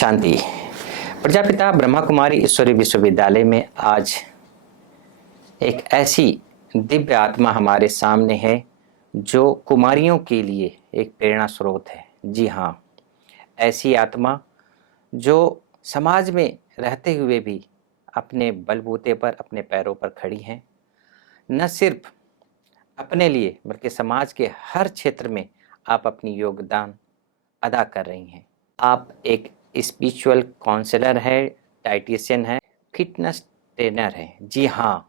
शांति। प्रजापिता ब्रह्मा कुमारी ईश्वरी विश्वविद्यालय में आज एक ऐसी दिव्य आत्मा हमारे सामने है जो कुमारियों के लिए एक प्रेरणा स्रोत है। जी हाँ, ऐसी आत्मा जो समाज में रहते हुए भी अपने बलबूते पर, अपने पैरों पर खड़ी हैं। न सिर्फ अपने लिए बल्कि समाज के हर क्षेत्र में आप अपनी योगदान अदा कर रही हैं। आप एक स्पिरिचुअल काउंसलर है, डाइटिशियन है, फिटनेस ट्रेनर है। जी हाँ,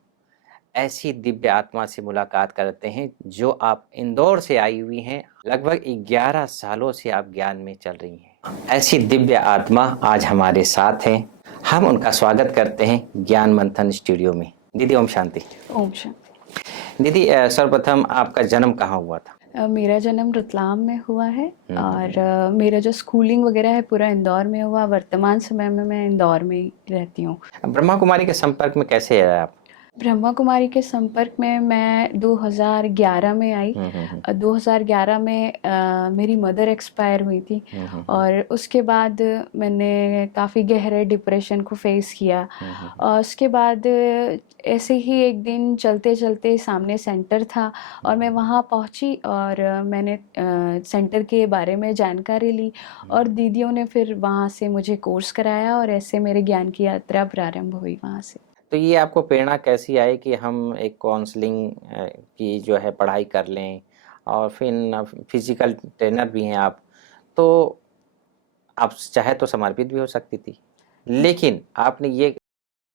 ऐसी दिव्य आत्मा से मुलाकात करते हैं जो आप इंदौर से आई हुई हैं। लगभग 11 सालों से आप ज्ञान में चल रही हैं। ऐसी दिव्य आत्मा आज हमारे साथ हैं। हम उनका स्वागत करते हैं ज्ञान मंथन स्टूडियो में। दीदी ओम शांति। ओम शांति। दीदी, सर्वप्रथम आपका जन्म कहाँ हुआ था? मेरा जन्म रतलाम में हुआ है और मेरा जो स्कूलिंग वगैरह है पूरा इंदौर में हुआ। वर्तमान समय में मैं इंदौर में ही रहती हूँ। ब्रह्मा कुमारी के संपर्क में कैसे आए आप? ब्रह्मा कुमारी के संपर्क में मैं 2011 में आई। 2011 में मेरी मदर एक्सपायर हुई थी और उसके बाद मैंने काफ़ी गहरे डिप्रेशन को फेस किया। और उसके बाद ऐसे ही एक दिन चलते चलते सामने सेंटर था और मैं वहाँ पहुँची और मैंने सेंटर के बारे में जानकारी ली और दीदियों ने फिर वहाँ से मुझे कोर्स कराया और ऐसे मेरे ज्ञान की यात्रा प्रारंभ हुई वहाँ से। तो ये आपको प्रेरणा कैसी आई कि हम एक काउंसलिंग की जो है पढ़ाई कर लें और फिर फिजिकल ट्रेनर भी हैं आप, तो आप चाहे तो समर्पित भी हो सकती थी, लेकिन आपने ये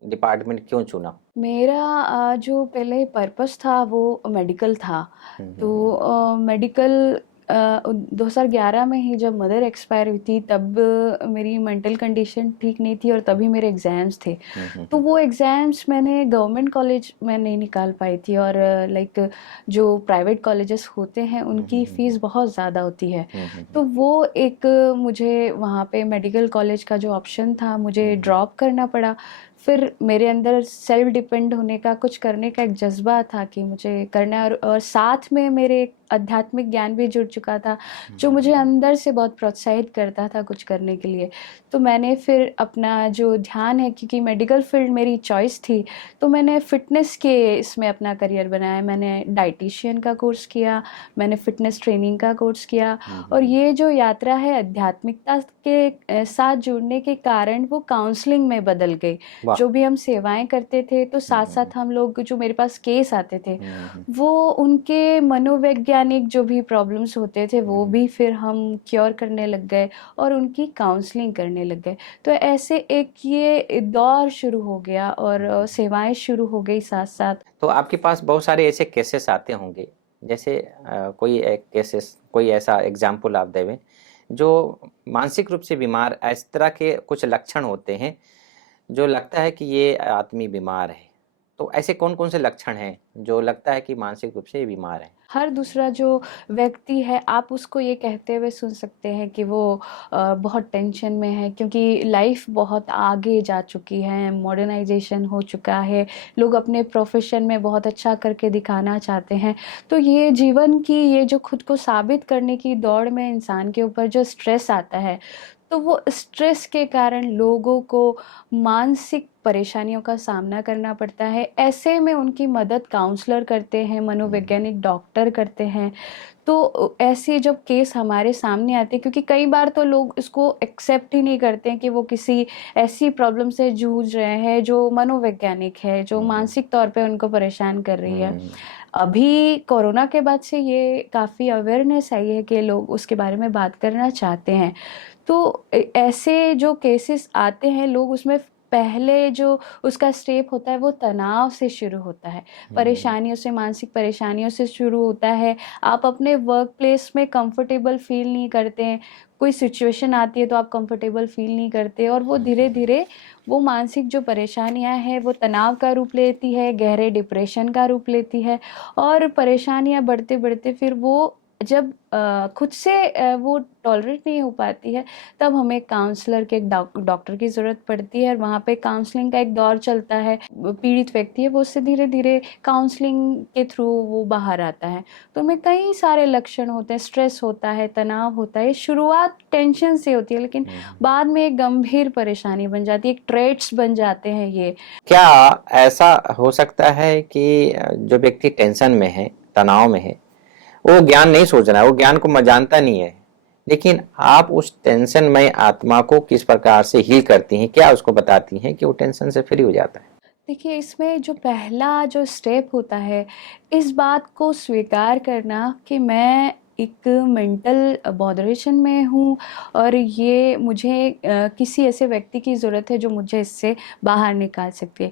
डिपार्टमेंट क्यों चुना? मेरा जो पहले पर्पस था वो मेडिकल था। तो मेडिकल 2011 में ही जब मदर एक्सपायर हुई थी तब मेरी मेंटल कंडीशन ठीक नहीं थी और तभी मेरे एग्ज़ाम्स थे। तो वो एग्ज़ाम्स मैंने गवर्नमेंट कॉलेज में नहीं निकाल पाई थी और लाइक जो प्राइवेट कॉलेजेस होते हैं उनकी फ़ीस बहुत ज़्यादा होती है। तो वो एक मुझे वहाँ पे मेडिकल कॉलेज का जो ऑप्शन था मुझे ड्रॉप करना पड़ा। फिर मेरे अंदर सेल्फ डिपेंड होने का, कुछ करने का एक जज्बा था कि मुझे करना है और साथ में मेरे आध्यात्मिक ज्ञान भी जुड़ चुका था जो मुझे अंदर से बहुत प्रोत्साहित करता था कुछ करने के लिए। तो मैंने फिर अपना जो ध्यान है, क्योंकि मेडिकल फील्ड मेरी चॉइस थी, तो मैंने फ़िटनेस के इसमें अपना करियर बनाया। मैंने डाइटिशियन का कोर्स किया, मैंने फ़िटनेस ट्रेनिंग का कोर्स किया और ये जो यात्रा है आध्यात्मिकता के साथ जुड़ने के कारण वो काउंसलिंग में बदल गई। जो भी हम सेवाएं करते थे तो साथ साथ हम लोग, जो मेरे पास केस आते थे वो उनके मनोवैज्ञानिक जो भी प्रॉब्लम्स होते थे वो भी फिर हम क्योर करने लग गए और उनकी काउंसलिंग करने लग गए। तो ऐसे एक ये दौर शुरू हो गया और सेवाएं शुरू हो गई साथ साथ। तो आपके पास बहुत सारे ऐसे केसेस आते होंगे, जैसे कोई एक केसेस, कोई ऐसा एग्जाम्पल आप देवें जो मानसिक रूप से बीमार, इस तरह के कुछ लक्षण होते हैं जो लगता है कि ये आदमी बीमार है। तो ऐसे कौन कौन से लक्षण हैं जो लगता है कि मानसिक रूप से ये बीमार है? हर दूसरा जो व्यक्ति है आप उसको ये कहते हुए सुन सकते हैं कि वो बहुत टेंशन में है, क्योंकि लाइफ बहुत आगे जा चुकी है, मॉडर्नाइजेशन हो चुका है, लोग अपने प्रोफेशन में बहुत अच्छा करके दिखाना चाहते हैं। तो ये जीवन की ये जो खुद को साबित करने की दौड़ में इंसान के ऊपर जो स्ट्रेस आता है, तो वो स्ट्रेस के कारण लोगों को मानसिक परेशानियों का सामना करना पड़ता है। ऐसे में उनकी मदद काउंसलर करते हैं, मनोवैज्ञानिक डॉक्टर करते हैं। तो ऐसे जब केस हमारे सामने आते हैं, क्योंकि कई बार तो लोग इसको एक्सेप्ट ही नहीं करते हैं कि वो किसी ऐसी प्रॉब्लम से जूझ रहे हैं जो मनोवैज्ञानिक है, जो मानसिक तौर पे उनको परेशान कर रही है। अभी कोरोना के बाद से ये काफ़ी अवेयरनेस आई है कि लोग उसके बारे में बात करना चाहते हैं। तो ऐसे जो केसेस आते हैं, लोग उसमें पहले जो उसका स्टेप होता है वो तनाव से शुरू होता है, परेशानियों से, मानसिक परेशानियों से शुरू होता है। आप अपने वर्क प्लेस में कंफर्टेबल फील नहीं करते हैं, कोई सिचुएशन आती है तो आप कंफर्टेबल फील नहीं करते और वो धीरे धीरे वो मानसिक जो परेशानियां हैं वो तनाव का रूप लेती है, गहरे डिप्रेशन का रूप लेती है और परेशानियां बढ़ते बढ़ते फिर वो जब खुद से वो टॉलरेट नहीं हो पाती है, तब हमें काउंसलर के, एक डॉक्टर की ज़रूरत पड़ती है। और वहाँ पे काउंसलिंग का एक दौर चलता है। पीड़ित व्यक्ति है वो उससे धीरे धीरे काउंसलिंग के थ्रू वो बाहर आता है। तो हमें कई सारे लक्षण होते हैं, स्ट्रेस होता है, तनाव होता है। शुरुआत टेंशन से होती है, लेकिन बाद में एक गंभीर परेशानी बन जाती है, एक ट्रेट्स बन जाते हैं ये। क्या ऐसा हो सकता है कि जो व्यक्ति टेंशन में है, तनाव में है, वो ज्ञान नहीं सोच रहा है, वो ज्ञान को जानता नहीं है, लेकिन आप उस टेंशन में आत्मा को किस प्रकार से हील करती हैं, क्या उसको बताती हैं कि वो टेंशन से फ्री हो जाता है? देखिए, इसमें जो पहला जो स्टेप होता है, इस बात को स्वीकार करना कि मैं एक मेंटल बॉदरेशन में हूँ और ये मुझे किसी ऐसे व्यक्ति की ज़रूरत है जो मुझे इससे बाहर निकाल सके।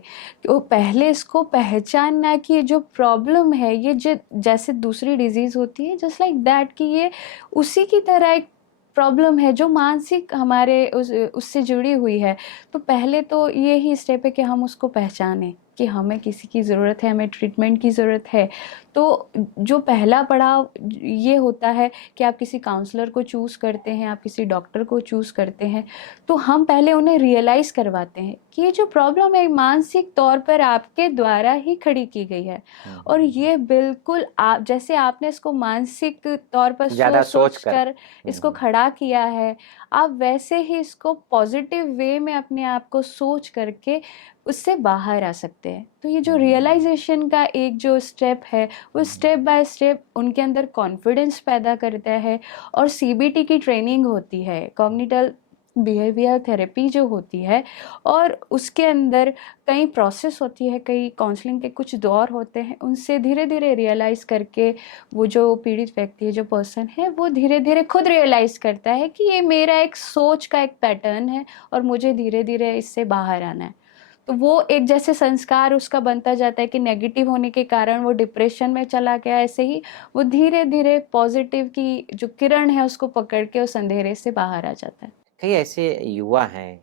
तो पहले इसको पहचानना कि ये जो प्रॉब्लम है, ये जैसे दूसरी डिजीज़ होती है, जस्ट लाइक दैट, कि ये उसी की तरह एक प्रॉब्लम है जो मानसिक हमारे उससे जुड़ी हुई है। तो पहले तो ये ही स्टेप है कि हम उसको पहचानें कि हमें किसी की ज़रूरत है, हमें ट्रीटमेंट की ज़रूरत है। तो जो पहला पड़ाव ये होता है कि आप किसी काउंसलर को चूज़ करते हैं, आप किसी डॉक्टर को चूज़ करते हैं, तो हम पहले उन्हें रियलाइज़ करवाते हैं कि ये जो प्रॉब्लम है मानसिक तौर पर आपके द्वारा ही खड़ी की गई है। और ये बिल्कुल आप जैसे आपने इसको मानसिक तौर पर ज्यादा सोच सोच कर। कर इसको खड़ा किया है, आप वैसे ही इसको पॉजिटिव वे में अपने आप को सोच करके उससे बाहर आ सकते हैं। तो ये जो रियलाइजेशन का एक जो स्टेप है, वो स्टेप बाय स्टेप उनके अंदर कॉन्फिडेंस पैदा करता है। और सीबीटी की ट्रेनिंग होती है, कॉग्निटिव बिहेवियर थेरेपी जो होती है, और उसके अंदर कई प्रोसेस होती है, कई काउंसलिंग के कुछ दौर होते हैं। उनसे धीरे धीरे रियलाइज़ करके वो जो पीड़ित व्यक्ति है, जो पर्सन है, वो धीरे धीरे खुद रियलाइज़ करता है कि ये मेरा एक सोच का एक पैटर्न है और मुझे धीरे धीरे इससे बाहर आना है। तो वो एक जैसे संस्कार उसका बनता जाता है कि नेगेटिव होने के कारण वो डिप्रेशन में चला गया, ऐसे ही वो धीरे धीरे पॉजिटिव की जो किरण है उसको पकड़ के उस अंधेरे से बाहर आ जाता है। कई ऐसे युवा हैं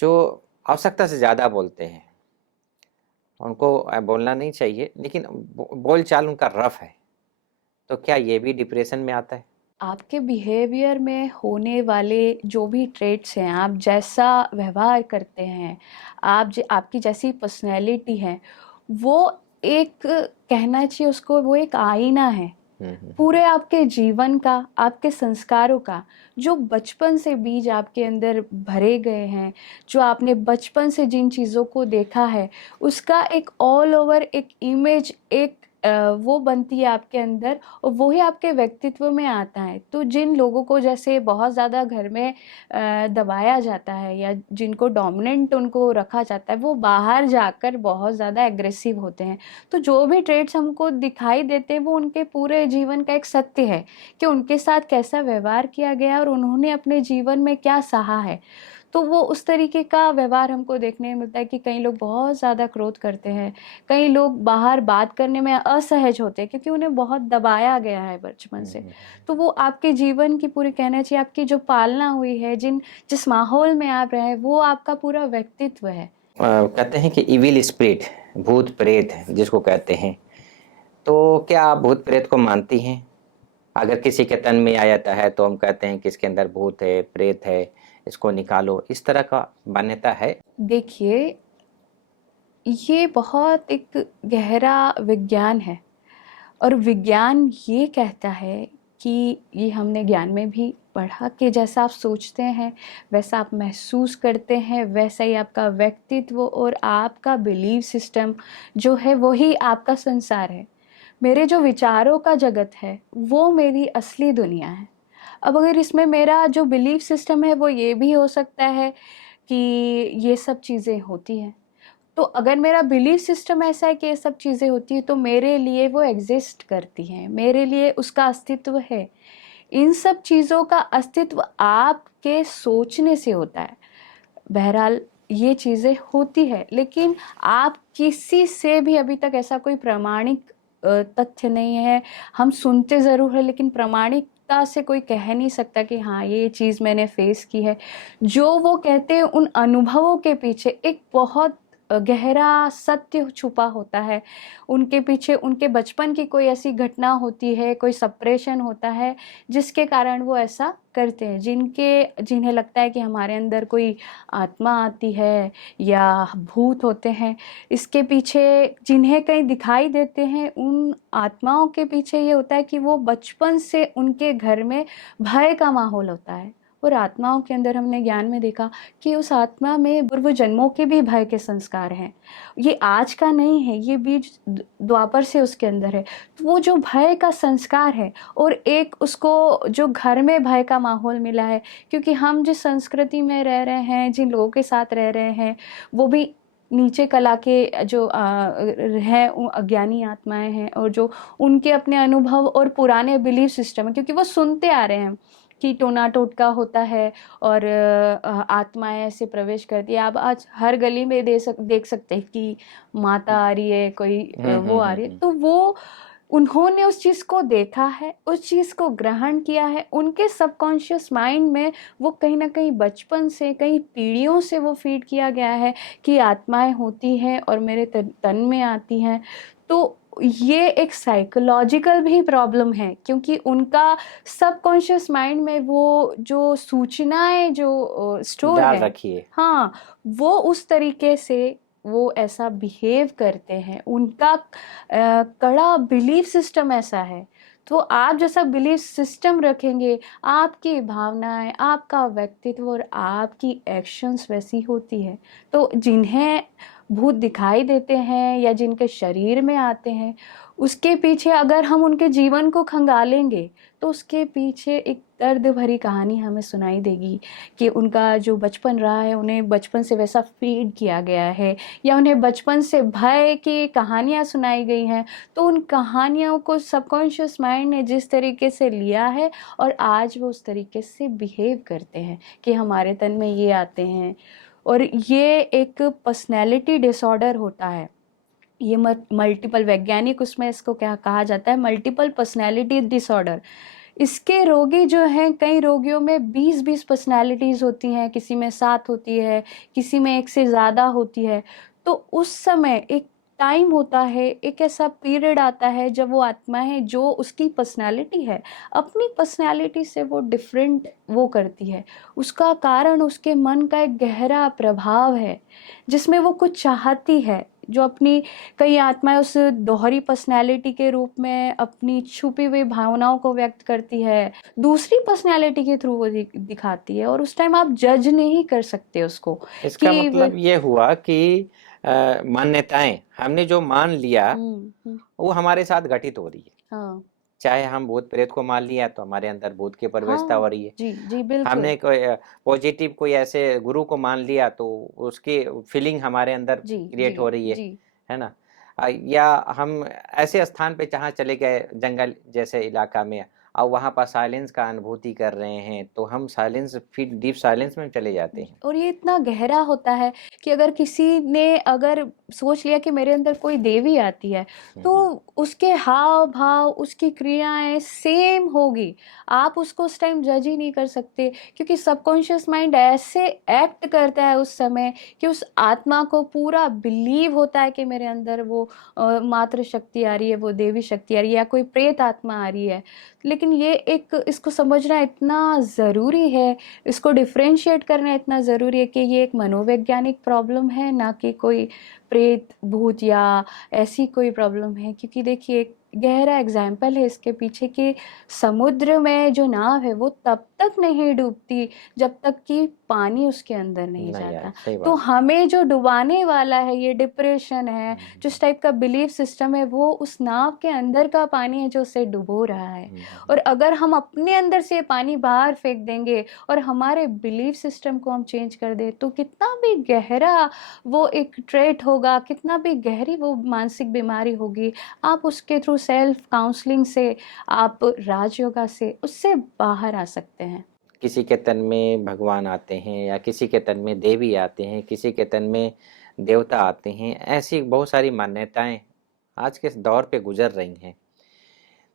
जो आवश्यकता से ज्यादा बोलते हैं, उनको बोलना नहीं चाहिए, लेकिन बोलचाल उनका रफ है, तो क्या ये भी डिप्रेशन में आता है? आपके बिहेवियर में होने वाले जो भी ट्रेट्स हैं, आप जैसा व्यवहार करते हैं, आपकी जैसी पर्सनैलिटी है, वो एक कहना चाहिए उसको, वो एक आईना है पूरे आपके जीवन का, आपके संस्कारों का। जो बचपन से बीज आपके अंदर भरे गए हैं, जो आपने बचपन से जिन चीज़ों को देखा है, उसका एक ऑल ओवर एक इमेज, एक वो बनती है आपके अंदर, और वही आपके व्यक्तित्व में आता है। तो जिन लोगों को जैसे बहुत ज़्यादा घर में दबाया जाता है या जिनको डोमिनेंट उनको रखा जाता है, वो बाहर जाकर बहुत ज़्यादा एग्रेसिव होते हैं। तो जो भी ट्रेड्स हमको दिखाई देते हैं, वो उनके पूरे जीवन का एक सत्य है कि उनके साथ कैसा व्यवहार किया गया और उन्होंने अपने जीवन में क्या सहा है। तो वो उस तरीके का व्यवहार हमको देखने में मिलता है कि कई लोग बहुत ज़्यादा क्रोध करते हैं, कई लोग बाहर बात करने में असहज होते हैं क्योंकि उन्हें बहुत दबाया गया है बचपन से। तो वो आपके जीवन की पूरी, कहना चाहिए आपकी जो पालना हुई है, जिस माहौल में आप रहे, वो आपका पूरा व्यक्तित्व है। कहते हैं कि इविल स्पिरिट, भूत प्रेत जिसको कहते हैं, तो क्या आप भूत प्रेत को मानती हैं? अगर किसी के तन में आ जाता है तो हम कहते हैं कि इसके अंदर भूत है, प्रेत है, इसको निकालो, इस तरह का मान्यता है? देखिए, ये बहुत एक गहरा विज्ञान है, और विज्ञान ये कहता है कि ये हमने ज्ञान में भी पढ़ा कि जैसा आप सोचते हैं, वैसा आप महसूस करते हैं, वैसा ही आपका व्यक्तित्व और आपका बिलीव सिस्टम जो है वही आपका संसार है। मेरे जो विचारों का जगत है वो मेरी असली दुनिया है। अब अगर इसमें मेरा जो बिलीफ सिस्टम है वो ये भी हो सकता है कि ये सब चीज़ें होती हैं। तो अगर मेरा बिलीफ सिस्टम ऐसा है कि ये सब चीज़ें होती हैं, तो मेरे लिए वो एग्जिस्ट करती हैं, मेरे लिए उसका अस्तित्व है। इन सब चीज़ों का अस्तित्व आपके सोचने से होता है। बहरहाल ये चीज़ें होती है, लेकिन आप किसी से भी अभी तक ऐसा कोई प्रामाणिक तथ्य नहीं है। हम सुनते ज़रूर है, लेकिन प्रामाणिकता से कोई कह नहीं सकता कि हाँ ये चीज़ मैंने फेस की है। जो वो कहते हैं, उन अनुभवों के पीछे एक बहुत गहरा सत्य छुपा होता है, उनके पीछे उनके बचपन की कोई ऐसी घटना होती है, कोई सप्रेशन होता है जिसके कारण वो ऐसा करते हैं। जिन्हें लगता है कि हमारे अंदर कोई आत्मा आती है या भूत होते हैं, इसके पीछे जिन्हें कहीं दिखाई देते हैं, उन आत्माओं के पीछे ये होता है कि वो बचपन से उनके घर में भय का माहौल होता है। और आत्माओं के अंदर हमने ज्ञान में देखा कि उस आत्मा में पूर्व जन्मों के भी भय के संस्कार हैं। ये आज का नहीं है, ये बीज द्वापर से उसके अंदर है। तो वो जो भय का संस्कार है, और एक उसको जो घर में भय का माहौल मिला है, क्योंकि हम जिस संस्कृति में रह रहे हैं, जिन लोगों के साथ रह रहे हैं, वो भी नीचे कला के जो हैं, अज्ञानी आत्माएं हैं, और जो उनके अपने अनुभव और पुराने बिलीफ सिस्टम है, क्योंकि वो सुनते आ रहे हैं कि टोना टोटका होता है और आत्माएं ऐसे प्रवेश करती है। आप आज हर गली में देख सकते हैं कि माता आ रही है, कोई वो आ रही है। तो वो उन्होंने उस चीज़ को देखा है, उस चीज़ को ग्रहण किया है, उनके सबकॉन्शियस माइंड में वो कहीं ना कहीं बचपन से, कई पीढ़ियों से वो फीड किया गया है कि आत्माएं होती हैं और मेरे तन में आती हैं। तो ये एक साइकोलॉजिकल भी प्रॉब्लम है, क्योंकि उनका सबकॉन्शियस माइंड में वो जो सूचनाएं जो स्टोर डाल है, रखी है। हाँ, वो उस तरीके से वो ऐसा बिहेव करते हैं। उनका कड़ा बिलीफ सिस्टम ऐसा है। तो आप जैसा बिलीफ सिस्टम रखेंगे, आपकी भावनाएं, आपका व्यक्तित्व और आपकी एक्शंस वैसी होती है। तो जिन्हें भूत दिखाई देते हैं या जिनके शरीर में आते हैं, उसके पीछे अगर हम उनके जीवन को खंगालेंगे तो उसके पीछे एक दर्द भरी कहानी हमें सुनाई देगी कि उनका जो बचपन रहा है, उन्हें बचपन से वैसा फीड किया गया है, या उन्हें बचपन से भय की कहानियाँ सुनाई गई हैं। तो उन कहानियों को सबकॉन्शियस माइंड ने जिस तरीके से लिया है, और आज वो उस तरीके से बिहेव करते हैं कि हमारे तन में ये आते हैं। और ये एक पर्सनैलिटी डिसऑर्डर होता है। ये मल्टीपल, वैज्ञानिक उसमें इसको क्या कहा जाता है, मल्टीपल पर्सनैलिटी डिसऑर्डर। इसके रोगी जो हैं, कई रोगियों में 20-20 पर्सनैलिटीज़ होती हैं, किसी में 7 होती है, किसी में 1 से ज़्यादा होती है। तो उस समय एक टाइम होता है, एक ऐसा पीरियड आता है जब वो आत्मा है जो उसकी पर्सनैलिटी है, अपनी पर्सनैलिटी से वो डिफरेंट वो करती है। उसका कारण उसके मन का एक गहरा प्रभाव है जिसमें वो कुछ चाहती है, जो अपनी कई आत्माएं उस दोहरी पर्सनैलिटी के रूप में अपनी छुपी हुई भावनाओं को व्यक्त करती है, दूसरी पर्सनैलिटी के थ्रू वो दिखाती है। और उस टाइम आप जज नहीं कर सकते उसको इसका कि मतलब ये हुआ कि मान्यताएं हमने जो मान लिया वो हमारे साथ घटित हो रही है। हाँ, चाहे हम भूत प्रेत को मान लिया तो हमारे अंदर भूत की प्रवेशता हाँ, हो रही है। जी जी, बिल्कुल। हमने कोई पॉजिटिव कोई ऐसे गुरु को मान लिया तो उसकी फीलिंग हमारे अंदर जी क्रिएट जी हो रही जी है ना। या हम ऐसे स्थान पे जहाँ चले गए, जंगल जैसे इलाका में, और वहाँ पर साइलेंस का अनुभूति कर रहे हैं, तो हम साइलेंस, फिर डीप साइलेंस में चले जाते हैं। और ये इतना गहरा होता है कि अगर किसी ने अगर सोच लिया कि मेरे अंदर कोई देवी आती है, तो उसके हाव भाव, उसकी क्रियाएं सेम होगी। आप उसको उस टाइम जज ही नहीं कर सकते, क्योंकि सबकॉन्शियस माइंड ऐसे एक्ट करता है उस समय कि उस आत्मा को पूरा बिलीव होता है कि मेरे अंदर वो मातृ शक्ति आ रही है, वो देवी शक्ति आ रही है, या कोई प्रेत आत्मा आ रही है। लेकिन ये एक, इसको समझना इतना ज़रूरी है, इसको डिफरेंशिएट करना इतना ज़रूरी है कि ये एक मनोवैज्ञानिक प्रॉब्लम है, ना कि कोई प्रेत भूत या ऐसी कोई प्रॉब्लम है। क्योंकि देखिए, एक गहरा एग्जाम्पल है इसके पीछे कि समुद्र में जो नाव है वो तब तक नहीं डूबती जब तक कि पानी उसके अंदर नहीं नहीं यार, जाता। सही तो बात। हमें जो डुबाने वाला है, ये डिप्रेशन है, जो इस टाइप का बिलीफ सिस्टम है, वो उस नाव के अंदर का पानी है जो उसे डुबो रहा है। और अगर हम अपने अंदर से पानी बाहर फेंक देंगे और हमारे बिलीफ सिस्टम को हम चेंज कर दें, तो कितना भी गहरा वो एक ट्रेट होगा, कितना भी गहरी वो मानसिक बीमारी होगी, आप उसके थ्रू सेल्फ काउंसलिंग से, आप राजयोगा से उससे बाहर आ सकते हैं। किसी के तन में भगवान आते हैं, या किसी के तन में देवी आते हैं, किसी के तन में देवता आते हैं। ऐसी बहुत सारी मान्यताएं आज के दौर पे गुजर रही हैं।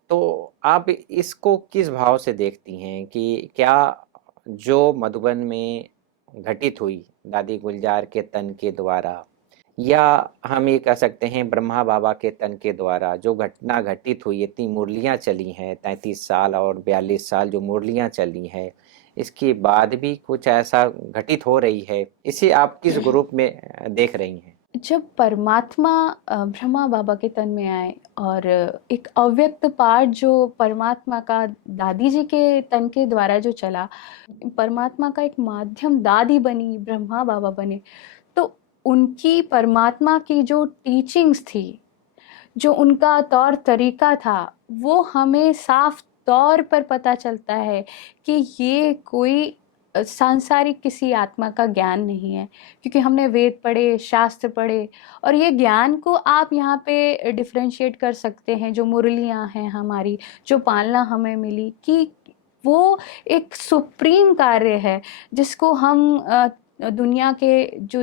तो आप इसको किस भाव से देखती हैं कि क्या जो मधुबन में घटित हुई दादी गुलजार के तन के द्वारा, या हम ये कह सकते हैं ब्रह्मा बाबा के तन के द्वारा जो घटना घटित हुई, इतनी मुरलियाँ चली हैं, 33 साल और 42 साल जो मुरलियाँ चली हैं, इसके बाद भी कुछ ऐसा घटित हो रही है, इसे आप किस ग्रुप में देख रही हैं? जब परमात्मा ब्रह्मा बाबा के तन में आए और एक अव्यक्त पार्ट जो परमात्मा का दादी जी के तन के द्वारा जो चला, परमात्मा का एक माध्यम दादी बनी, ब्रह्मा बाबा बने, तो उनकी परमात्मा की जो टीचिंग्स थी, जो उनका तौर तरीका था, वो हमें साफ तौर पर पता चलता है कि ये कोई सांसारिक किसी आत्मा का ज्ञान नहीं है, क्योंकि हमने वेद पढ़े, शास्त्र पढ़े, और ये ज्ञान को आप यहाँ पे डिफरेंशिएट कर सकते हैं। जो मुरलियाँ हैं हमारी, जो पालना हमें मिली, कि वो एक सुप्रीम कार्य है जिसको हम दुनिया के जो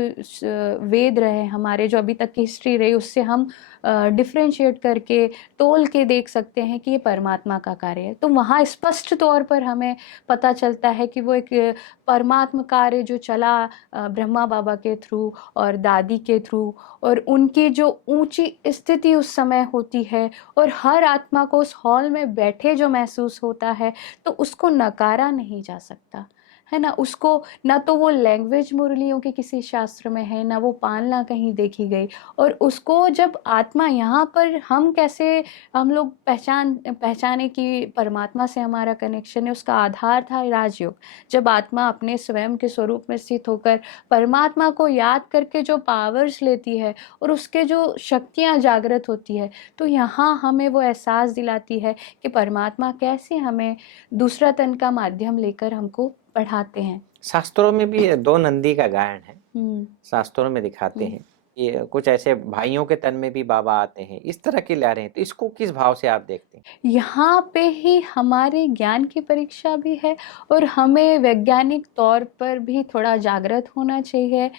वेद रहे हमारे, जो अभी तक की हिस्ट्री रही, उससे हम डिफरेंशिएट करके तोल के देख सकते हैं कि ये परमात्मा का कार्य है। तो वहाँ स्पष्ट तौर पर हमें पता चलता है कि वो एक परमात्मा कार्य जो चला ब्रह्मा बाबा के थ्रू और दादी के थ्रू, और उनकी जो ऊंची स्थिति उस समय होती है और हर आत्मा को उस हॉल में बैठे जो महसूस होता है, तो उसको नकारा नहीं जा सकता है ना। उसको ना तो वो लैंग्वेज मुरलियों के किसी शास्त्र में है, ना वो पालना कहीं देखी गई, और उसको जब आत्मा यहाँ पर हम कैसे हम लोग पहचाने कि परमात्मा से हमारा कनेक्शन है, उसका आधार था राजयोग। जब आत्मा अपने स्वयं के स्वरूप में स्थित होकर परमात्मा को याद करके जो पावर्स लेती है और उसके जो शक्तियाँ जागृत होती है, तो यहाँ हमें वो एहसास दिलाती है कि परमात्मा कैसे हमें दूसरा तन का माध्यम लेकर हमको पढ़ाते हैं। शास्त्रों में भी 2 नंदी का गायन है, हम्म शास्त्रों में दिखाते हैं। ये कुछ ऐसे भाइयों के तन में भी बाबा आते हैं, इस तरह की लहरें हैं, तो इसको किस भाव से आप देखते हैं? यहाँ पे ही हमारे ज्ञान की परीक्षा भी है, और हमें वैज्ञानिक तौर पर भी थोड़ा जागृत होना चाहिए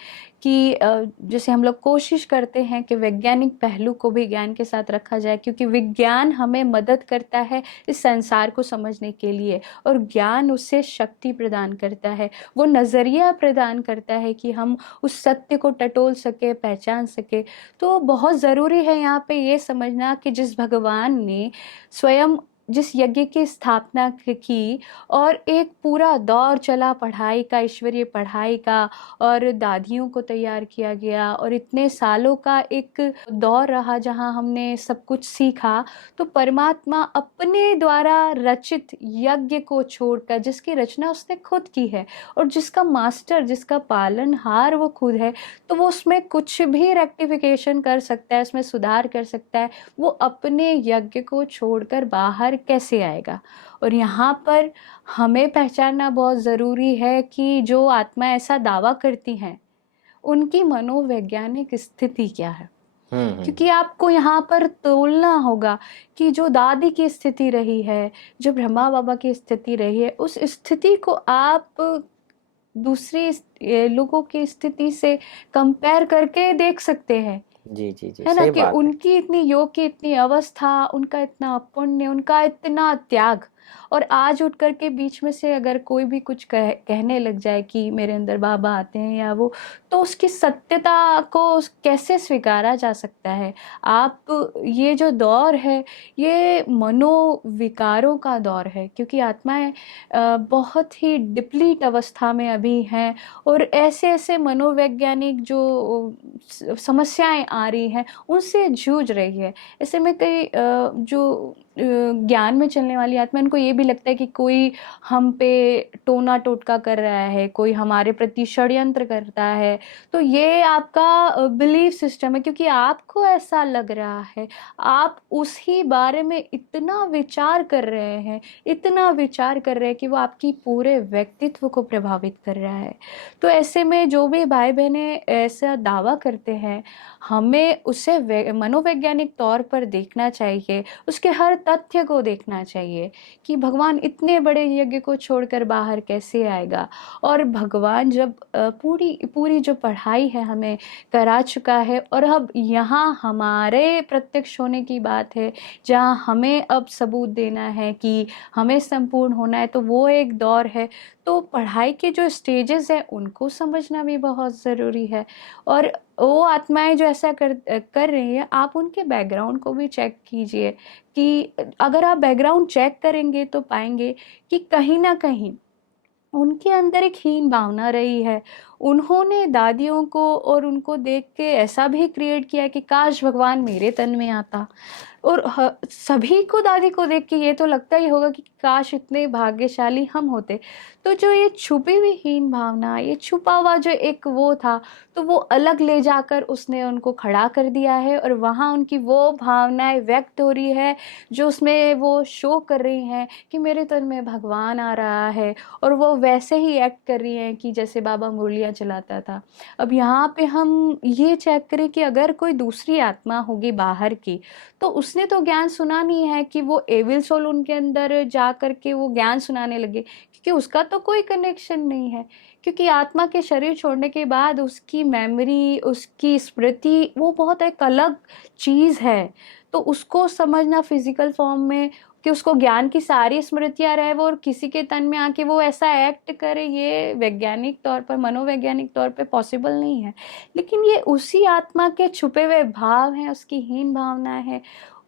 कि जैसे हम लोग कोशिश करते हैं कि वैज्ञानिक पहलू को भी ज्ञान के साथ रखा जाए, क्योंकि विज्ञान हमें मदद करता है इस संसार को समझने के लिए, और ज्ञान उससे शक्ति प्रदान करता है, वो नज़रिया प्रदान करता है कि हम उस सत्य को टटोल सके, पहचान सके। तो बहुत ज़रूरी है यहाँ पे ये समझना कि जिस भगवान ने स्वयं जिस यज्ञ की स्थापना की, और एक पूरा दौर चला पढ़ाई का, ईश्वरीय पढ़ाई का, और दादियों को तैयार किया गया, और इतने सालों का एक दौर रहा जहां हमने सब कुछ सीखा, तो परमात्मा अपने द्वारा रचित यज्ञ को छोड़कर, जिसकी रचना उसने खुद की है और जिसका मास्टर, जिसका पालनहार वो खुद है, तो वो उसमें कुछ भी रेक्टिफिकेशन कर सकता है, उसमें सुधार कर सकता है। वो अपने यज्ञ को छोड़कर बाहर कैसे आएगा? और यहाँ पर हमें पहचानना बहुत ज़रूरी है कि जो आत्मा ऐसा दावा करती हैं, उनकी मनोवैज्ञानिक स्थिति क्या है। क्योंकि आपको यहाँ पर तोलना होगा कि जो दादी की स्थिति रही है, जो ब्रह्मा बाबा की स्थिति रही है, उस स्थिति को आप दूसरी लोगों की स्थिति से कंपेयर करके देख सकते हैं, जी जी जी, है ना। सही कि बात है। उनकी इतनी योग की इतनी अवस्था, उनका इतना पुण्य, उनका इतना त्याग, और आज उठ करके बीच में से अगर कोई भी कुछ कहने लग जाए कि मेरे अंदर बाबा आते हैं या वो, तो उसकी सत्यता को कैसे स्वीकारा जा सकता है? आप ये जो दौर है, ये मनोविकारों का दौर है, क्योंकि आत्माएं बहुत ही डिप्लीट अवस्था में अभी हैं, और ऐसे ऐसे मनोवैज्ञानिक जो समस्याएं आ रही हैं, उनसे जूझ रही है। ऐसे में कई जो ज्ञान में चलने वाली आत्मा, इनको ये भी लगता है कि कोई हम पे टोना टोटका कर रहा है, कोई हमारे प्रति षड्यंत्र करता है। तो ये आपका बिलीफ सिस्टम है, क्योंकि आपको ऐसा लग रहा है, आप उसी बारे में इतना विचार कर रहे हैं, इतना विचार कर रहे हैं कि वो आपकी पूरे व्यक्तित्व को प्रभावित कर रहा है। तो ऐसे में जो भी भाई बहनें ऐसा दावा करते हैं, हमें उसे मनोवैज्ञानिक तौर पर देखना चाहिए, उसके हर तथ्य को देखना चाहिए कि भगवान इतने बड़े यज्ञ को छोड़कर बाहर कैसे आएगा। और भगवान जब पूरी पूरी जो पढ़ाई है हमें करा चुका है, और अब यहाँ हमारे प्रत्यक्ष होने की बात है, जहाँ हमें अब सबूत देना है कि हमें संपूर्ण होना है, तो वो एक दौर है। तो पढ़ाई के जो स्टेजेस हैं, उनको समझना भी बहुत ज़रूरी है। और वो आत्माएं जो ऐसा कर रही है, आप उनके बैकग्राउंड को भी चेक कीजिए कि अगर आप बैकग्राउंड चेक करेंगे तो पाएंगे कि कहीं ना कहीं उनके अंदर एक हीन भावना रही है। उन्होंने दादियों को और उनको देख के ऐसा भी क्रिएट किया कि काश भगवान मेरे तन में आता। और सभी को दादी को देख के ये तो लगता ही होगा कि काश इतने भाग्यशाली हम होते। तो जो ये छुपी हुई हीन भावना, ये छुपा हुआ जो एक वो था, तो वो अलग ले जाकर उसने उनको खड़ा कर दिया है और वहाँ उनकी वो भावनाएं व्यक्त हो रही है जो उसमें वो शो कर रही हैं कि मेरे तन में भगवान आ रहा है। और वो वैसे ही एक्ट कर रही हैं कि जैसे बाबा मुरलियाँ चलाता था। अब यहाँ पे हम ये चेक करें कि अगर कोई दूसरी आत्मा होगी बाहर की, तो उसने तो ज्ञान सुना नहीं है कि वो एविल सोल उनके अंदर जा कर के वो ज्ञान सुनाने लगे, क्योंकि उसका तो कोई कनेक्शन नहीं है। क्योंकि आत्मा के शरीर छोड़ने के बाद उसकी मेमोरी, उसकी स्मृति वो बहुत एक अलग चीज़ है। तो उसको समझना फिजिकल फॉर्म में कि उसको ज्ञान की सारी स्मृतियां रहे वो और किसी के तन में आके वो ऐसा एक्ट करे, ये वैज्ञानिक तौर पर, मनोवैज्ञानिक तौर पे पॉसिबल नहीं है। लेकिन ये उसी आत्मा के छुपे हुए भाव हैं, उसकी हीन भावना है,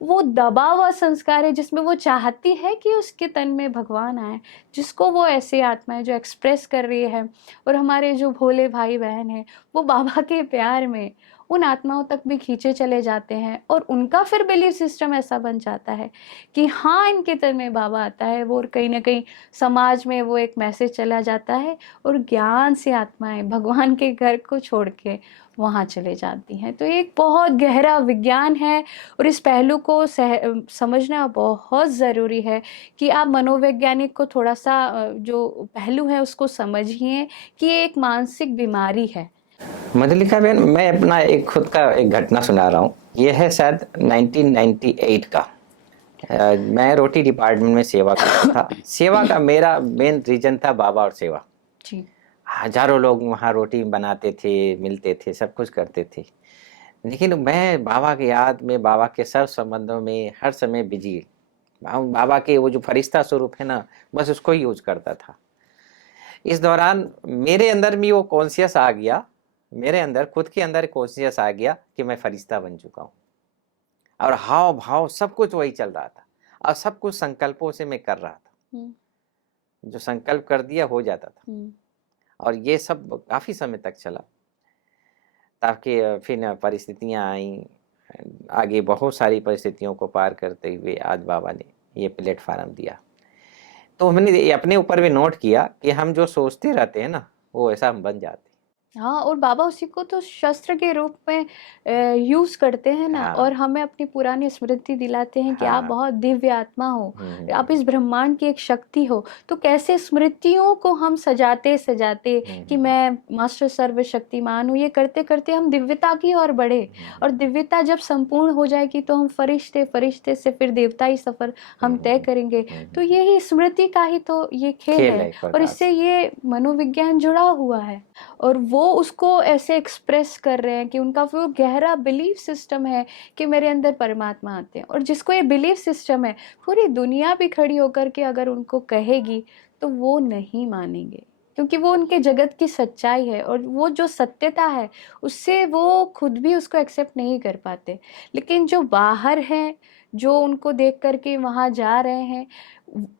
वो दबा हुआ संस्कार है जिसमें वो चाहती है कि उसके तन में भगवान आए, जिसको वो ऐसे आत्माएं जो एक्सप्रेस कर रही है। और हमारे जो भोले भाई बहन हैं वो बाबा के प्यार में उन आत्माओं तक भी खींचे चले जाते हैं और उनका फिर बिलीफ सिस्टम ऐसा बन जाता है कि हाँ इनके तन में बाबा आता है वो, और कहीं ना कहीं समाज में वो एक मैसेज चला जाता है और ज्ञान से आत्माएं भगवान के घर को छोड़ के वहाँ चले जाती हैं। तो ये एक बहुत गहरा विज्ञान है और इस पहलू को समझना बहुत ज़रूरी है कि आप मनोवैज्ञानिक को थोड़ा सा जो पहलू है उसको समझिए कि ये एक मानसिक बीमारी है। मधुलिका बहन, मैं अपना एक खुद का एक घटना सुना रहा हूँ। ये है शायद 1998 का। मैं रोटी डिपार्टमेंट में सेवा करता था। सेवा का मेरा मेन रीजन था बाबा और सेवा जी। हजारों लोग वहाँ रोटी बनाते थे, मिलते थे, सब कुछ करते थे। लेकिन मैं बाबा की याद में, बाबा के सब संबंधों में हर समय बिजी। बाबा के वो जो फरिश्ता स्वरूप है ना, बस उसको ही यूज करता था। इस दौरान मेरे अंदर भी वो कॉन्शियस आ गया, मेरे अंदर खुद के अंदर कॉन्शियस आ गया कि मैं फरिश्ता बन चुका हूँ। और हाव भाव सब कुछ वही चल रहा था और सब कुछ संकल्पों से मैं कर रहा था। जो संकल्प कर दिया हो जाता था। और ये सब काफी समय तक चला, ताकि फिर परिस्थितियां आई। आगे बहुत सारी परिस्थितियों को पार करते हुए आज बाबा ने ये प्लेटफार्म दिया। तो हमने अपने ऊपर भी नोट किया कि हम जो सोचते रहते हैं ना, वो ऐसा हम बन जाते हैं। हाँ, और बाबा उसी को तो शस्त्र के रूप में यूज करते हैं ना, हाँ और हमें अपनी पुरानी स्मृति दिलाते हैं कि आप हाँ। बहुत दिव्य आत्मा हो, आप इस ब्रह्मांड की एक शक्ति हो। तो कैसे स्मृतियों को हम सजाते सजाते कि मैं मास्टर सर्वशक्तिमान हूँ, ये करते करते हम दिव्यता की ओर बढ़े। और दिव्यता जब संपूर्ण हो जाएगी तो हम फरिश्ते, फरिश्ते से फिर देवताई सफर हम तय करेंगे। तो यही स्मृति का ही तो ये खेल है और इससे ये मनोविज्ञान जुड़ा हुआ है। और वो उसको ऐसे एक्सप्रेस कर रहे हैं कि उनका वो गहरा बिलीफ सिस्टम है कि मेरे अंदर परमात्मा आते हैं। और जिसको ये बिलीफ सिस्टम है, पूरी दुनिया भी खड़ी होकर के अगर उनको कहेगी तो वो नहीं मानेंगे, क्योंकि वो उनके जगत की सच्चाई है और वो जो सत्यता है उससे वो खुद भी उसको एक्सेप्ट नहीं कर पाते। लेकिन जो बाहर हैं, जो उनको देख करके वहाँ जा रहे हैं,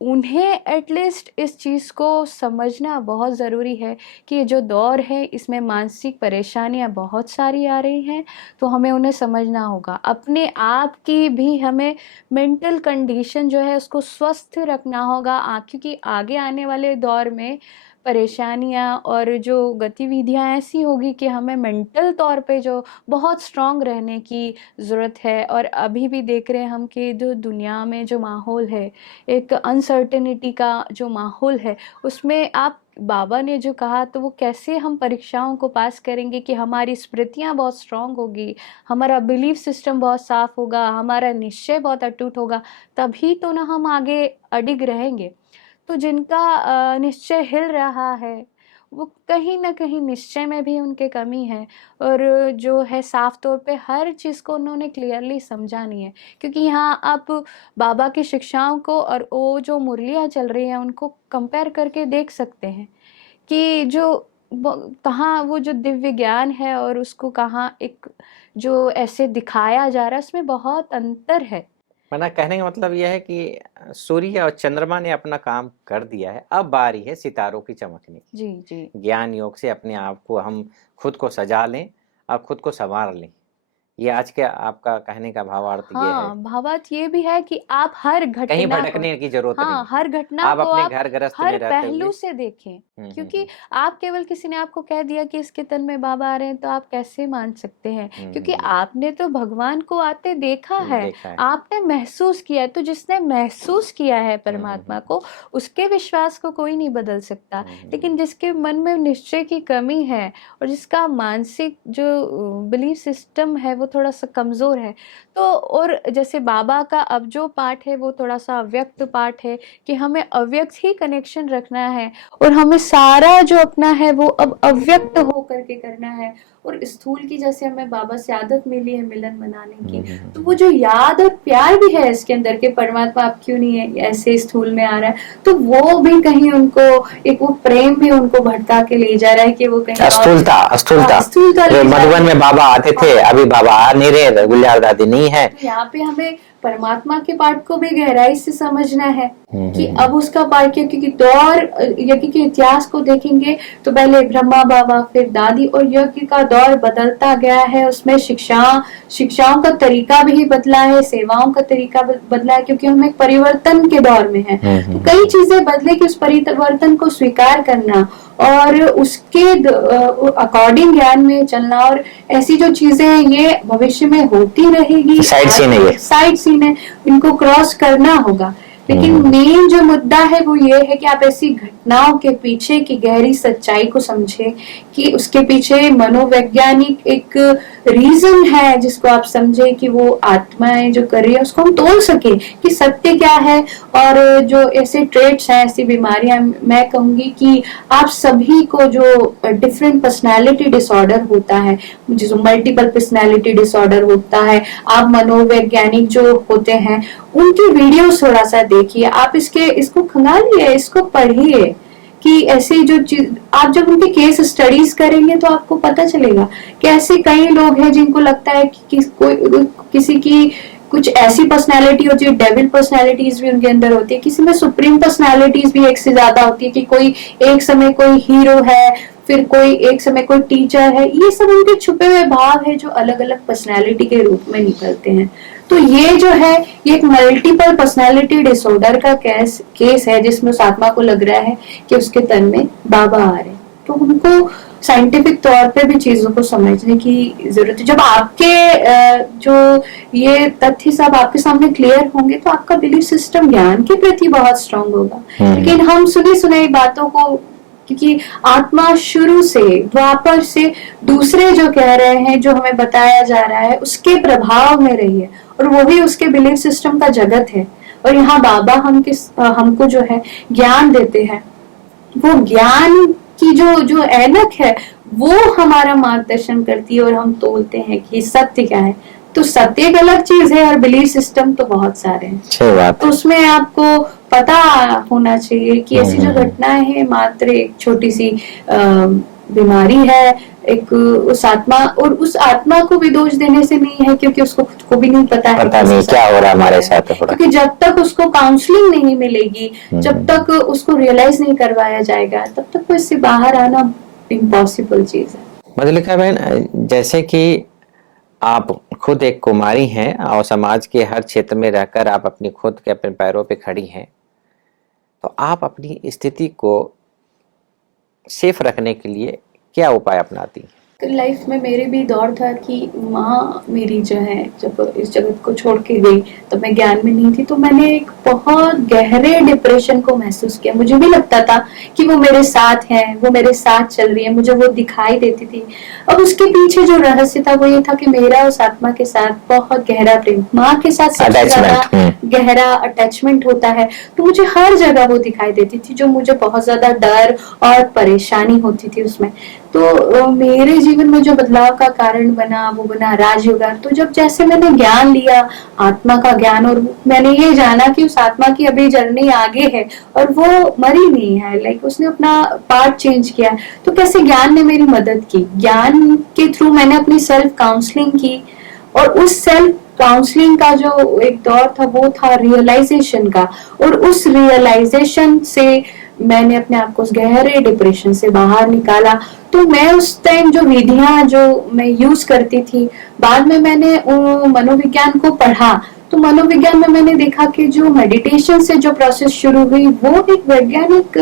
उन्हें एटलीस्ट इस चीज़ को समझना बहुत ज़रूरी है कि ये जो दौर है इसमें मानसिक परेशानियां बहुत सारी आ रही हैं। तो हमें उन्हें समझना होगा, अपने आप की भी हमें मेंटल कंडीशन जो है उसको स्वस्थ रखना होगा, क्योंकि आगे आने वाले दौर में परेशानियां और जो गतिविधियां ऐसी होगी कि हमें मेंटल तौर पे जो बहुत स्ट्रांग रहने की ज़रूरत है। और अभी भी देख रहे हैं हम कि जो दुनिया में जो माहौल है, एक अनसर्टेनिटी का जो माहौल है, उसमें आप बाबा ने जो कहा तो वो कैसे हम परीक्षाओं को पास करेंगे कि हमारी स्मृतियां बहुत स्ट्रांग होगी, हमारा बिलीफ सिस्टम बहुत साफ होगा, हमारा निश्चय बहुत अटूट होगा, तभी तो ना हम आगे अडिग रहेंगे। तो जिनका निश्चय हिल रहा है वो कहीं ना कहीं निश्चय में भी उनके कमी है, और जो है साफ तौर पे हर चीज़ को उन्होंने क्लियरली समझा नहीं है। क्योंकि यहाँ आप बाबा की शिक्षाओं को और वो जो मुरलियाँ चल रही हैं उनको कंपेयर करके देख सकते हैं कि जो कहाँ वो जो दिव्य ज्ञान है और उसको कहाँ एक जो ऐसे दिखाया जा रहा है, उसमें बहुत अंतर है। वरना कहने का मतलब यह है कि सूर्य और चंद्रमा ने अपना काम कर दिया है, अब बारी है सितारों की चमकने की। जी जी ज्ञान योग से अपने आप को हम खुद को सजा लें और खुद को संवार लें, ये आज के आपका कहने का भावार्थ ये है। हाँ, भावार्थ ये भी है कि आप हर कहीं घटना को, भटकने की जरूरत हाँ, नहीं, हर घटना आप को अपने आप घर गृहस्थ हर में रहते पहलू हुए से देखें। क्योंकि आप केवल किसी ने आपको कह दिया कि इसके तन में बाबा आ रहे हैं तो आप कैसे मान सकते हैं, क्योंकि आपने तो भगवान को आते देखा है, देखा है। आपने महसूस किया है। तो जिसने महसूस किया है परमात्मा को, उसके विश्वास को कोई नहीं बदल सकता। लेकिन जिसके मन में निश्चय की कमी है और जिसका मानसिक जो बिलीफ सिस्टम है वो थोड़ा सा कमजोर है, तो और जैसे बाबा का अब जो पाठ है वो थोड़ा सा अव्यक्त पाठ है कि हमें अव्यक्त ही कनेक्शन रखना है और हमें सारा जो अपना है वो अब अव्यक्त हो करके करना है। और स्थूल की जैसे हमें बाबा से आदत मिली है मिलन मनाने की, तो वो जो याद और प्यार भी है इसके अंदर के परमात्मा आप क्यों नहीं है ऐसे स्थूल में आ रहा है, तो वो भी कहीं उनको एक वो प्रेम भी उनको भटका के ले जा रहा है कि वो कहीं स्थूलता जो मधुबन में बाबा आते थे, अभी बाबा आ नहीं रहे, गुलियार दादी नहीं है। तो यहाँ पे हमें परमात्मा के पाठ को भी गहराई से समझना है कि अब उसका पाठ क्या, क्योंकि दौर यज्ञ के इतिहास को देखेंगे तो पहले ब्रह्मा बाबा फिर दादी, और यज्ञ का दौर बदलता गया है। उसमें शिक्षाओं का तरीका भी बदला है, सेवाओं का तरीका बदला है, क्योंकि हम एक परिवर्तन के दौर में हैं। तो कई चीजें बदले कि उस परिवर्तन को स्वीकार करना और उसके अकॉर्डिंग ज्ञान में चलना, और ऐसी जो चीजें हैं ये भविष्य में होती रहेगी, साइड सीन है, इनको क्रॉस करना होगा। लेकिन मेन जो मुद्दा है वो ये है कि आप ऐसी घटनाओं के पीछे की गहरी सच्चाई को समझे कि उसके पीछे मनोवैज्ञानिक एक रीजन है जिसको आप समझे कि वो आत्माएं जो कर रही है उसको हम तोल सके कि सत्य क्या है। और जो ऐसे ट्रेट्स हैं, ऐसी बीमारियां, मैं कहूंगी कि आप सभी को जो डिफरेंट पर्सनैलिटी डिसऑर्डर होता है, जो मल्टीपल पर्सनैलिटी डिसऑर्डर होता है, आप मनोवैज्ञानिक जो होते हैं उनकी वीडियोस थोड़ा सा देखिए, आप इसको खंगालिए, इसको पढ़िए कि ऐसी जो चीज आप जब उनके केस स्टडीज करेंगे तो आपको पता चलेगा कि ऐसे कई लोग हैं जिनको लगता है कि किसी की कुछ ऐसी पर्सनालिटी होती है, डेविल पर्सनालिटीज भी उनके अंदर होती है, किसी में सुप्रीम पर्सनालिटीज भी एक से ज्यादा होती है कि कोई एक समय कोई हीरो है, फिर कोई एक समय कोई टीचर है। ये सब उनके छुपे हुए भाव है जो अलग अलग पर्सनालिटी के रूप में निकलते हैं। तो ये जो है ये एक मल्टीपल पर्सनालिटी डिसऑर्डर का केस है जिसमें उस आत्मा को लग रहा है कि उसके तन में बाबा आ रहे हैं। तो उनको साइंटिफिक तौर पे भी चीजों को समझने की जरूरत है। जब आपके जो ये तथ्य सब आपके सामने क्लियर होंगे तो आपका बिलीफ सिस्टम ज्ञान के प्रति बहुत स्ट्रांग होगा। लेकिन हम सुनी सुनाई बातों को, क्योंकि आत्मा शुरू से द्वापर से दूसरे जो कह रहे हैं, जो हमें बताया जा रहा है उसके प्रभाव में रही है और वो भी उसके बिलीफ सिस्टम का जगत है। और यहाँ बाबा हमको जो है ज्ञान देते हैं, वो ज्ञान की जो ऐनक है वो हमारा मार्गदर्शन करती है और हम तोलते हैं कि सत्य क्या है। तो सत्य एक अलग चीज है और बिलीफ सिस्टम तो बहुत सारे हैं। तो उसमें आपको पता होना चाहिए कि ऐसी जो घटनाएं हैं मात्र एक छोटी सी बीमारी है, एक उस आत्मा, और उस आत्मा को भी दोष देने से नहीं है क्योंकि उसको खुद को भी नहीं पता है नहीं क्या हो रहा है हमारे साथ। क्योंकि जब तक उसको काउंसलिंग नहीं मिलेगी, जब तक उसको रियलाइज नहीं करवाया जाएगा, तब तक वो इससे बाहर आना इम्पॉसिबल चीज है। मधुलिका बहन, जैसे कि आप खुद एक कुमारी हैं और समाज के हर क्षेत्र में रहकर आप अपनी खुद के अपने पैरों पे खड़ी हैं, तो आप अपनी स्थिति को सेफ रखने के लिए क्या उपाय अपनाती हैं? लाइफ में मेरे भी दौर था कि माँ मेरी जो है जब इस जगत को छोड़ के गई तब मैं ज्ञान में नहीं थी, तो मैंने एक बहुत गहरे डिप्रेशन को महसूस किया। मुझे भी लगता था कि वो मेरे साथ हैं, वो मेरे साथ चल रही है, मुझे वो दिखाई देती थी। अब उसके पीछे जो रहस्य था वो ये था कि मेरा उस आत्मा के साथ बहुत गहरा प्रेम, माँ के साथ सबसे ज्यादा गहरा अटैचमेंट होता है। तो मुझे हर जगह वो दिखाई देती थी, जो मुझे बहुत ज्यादा डर और परेशानी होती थी उसमें। तो मेरे जीवन में जो बदलाव का कारण बना वो बना राजयोगा। तो जब जैसे मैंने ज्ञान लिया आत्मा का ज्ञान, और मैंने ये जाना कि उस आत्मा की अभी जर्नी आगे है और वो मरी नहीं है, लाइक उसने अपना पार्ट चेंज किया। तो कैसे ज्ञान ने मेरी मदद की, ज्ञान के थ्रू मैंने अपनी सेल्फ काउंसलिंग की, और उस सेल्फ काउंसलिंग का जो एक दौर था वो था रियलाइजेशन का, और उस रियलाइजेशन से मैंने अपने आप को उस गहरे डिप्रेशन से बाहर निकाला। तो मैं उस टाइम जो विधियां जो मैं यूज करती थी, बाद में मैंने मनोविज्ञान को पढ़ा, तो मनोविज्ञान में मैंने देखा कि जो मेडिटेशन से जो प्रोसेस शुरू हुई वो एक वैज्ञानिक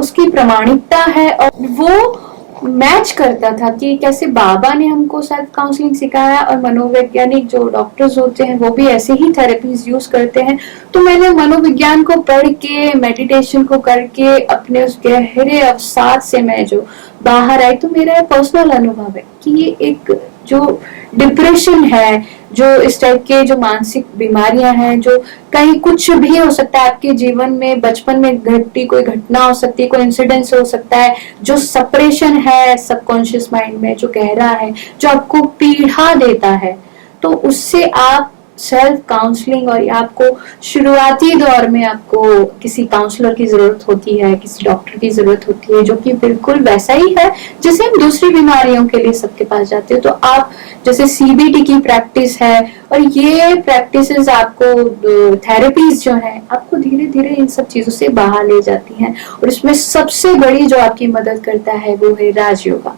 उसकी प्रामाणिकता है, और वो मैच करता था कि कैसे बाबा ने हमको सेल्फ काउंसलिंग सिखाया और मनोवैज्ञानिक जो डॉक्टर्स होते हैं वो भी ऐसे ही थेरेपीज यूज करते हैं। तो मैंने मनोविज्ञान को पढ़ के, मेडिटेशन को करके अपने उस गहरे अवसाद से मैं जो बाहर आई, तो मेरा पर्सनल अनुभव है कि ये एक जो डिप्रेशन है, जो इस टाइप के जो मानसिक बीमारियां हैं, जो कहीं कुछ भी हो सकता है आपके जीवन में, बचपन में घटती कोई घटना हो सकती है, कोई इंसिडेंस हो सकता है, जो सप्रेशन है सबकॉन्शियस माइंड में जो गहरा है, जो आपको पीड़ा देता है, तो उससे आप सेल्फ काउंसलिंग, और आपको शुरुआती दौर में आपको किसी काउंसलर की जरूरत होती है, किसी डॉक्टर की जरूरत होती है, जो कि बिल्कुल वैसा ही है जैसे हम दूसरी बीमारियों के लिए सबके पास जाते हो। तो आप जैसे सीबीटी की प्रैक्टिस है, और ये प्रैक्टिसेस आपको थेरेपीज जो है आपको धीरे धीरे इन सब चीजों से बाहर ले जाती हैं, और इसमें सबसे बड़ी जो आपकी मदद करता है वो है राजयोगा।